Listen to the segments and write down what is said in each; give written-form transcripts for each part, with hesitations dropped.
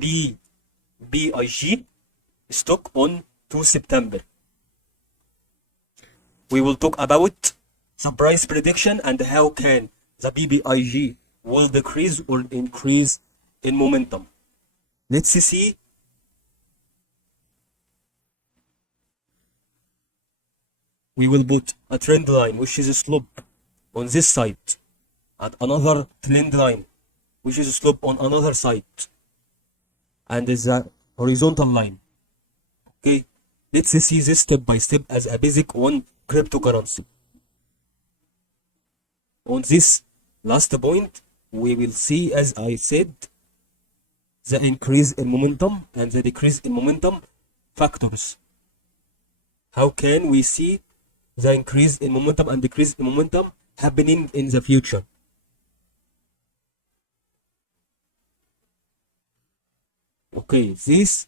BBIG stock on 2 September. We will talk about the price prediction and how can the BBIG will decrease or increase in momentum. Let's see. We will put a trend line which is a slope on this side and another trend line which is a slope on another side and is a horizontal line. Okay, let's see this step by step as a basic on cryptocurrency. On this last point, we will see, as I said, the increase in momentum and the decrease in momentum factors. How can we see the increase in momentum and decrease in momentum happening in the future? Okay, this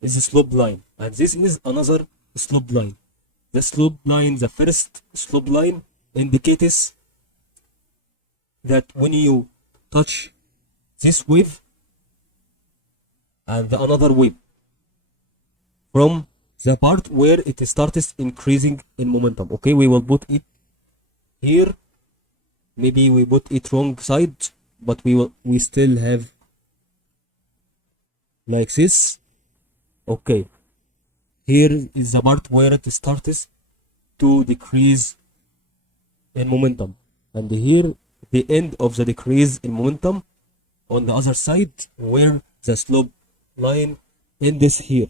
is a slope line and this is another slope line. The slope line, the first slope line indicates that when you touch this wave and the another wave from the part where it starts increasing in momentum. Okay, we will put it here. Maybe we put it wrong side, but we still have like this. Okay, here is the part where it starts to decrease in momentum, and here the end of the decrease in momentum on the other side where the slope line ends here.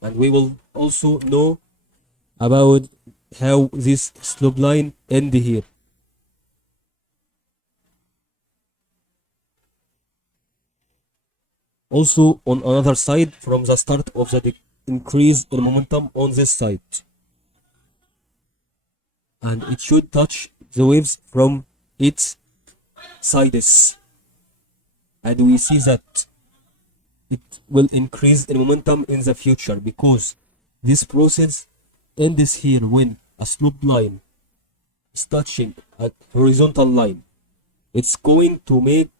And we will also know about how this slope line ends here. Also on another side from the start of the increase in momentum on this side. And it should touch the waves from its sides. And we see that it will increase in momentum in the future because this process ends here when a slope line is touching a horizontal line. It's going to make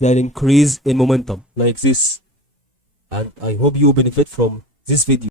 an increase in momentum like this. And I hope you benefit from this video.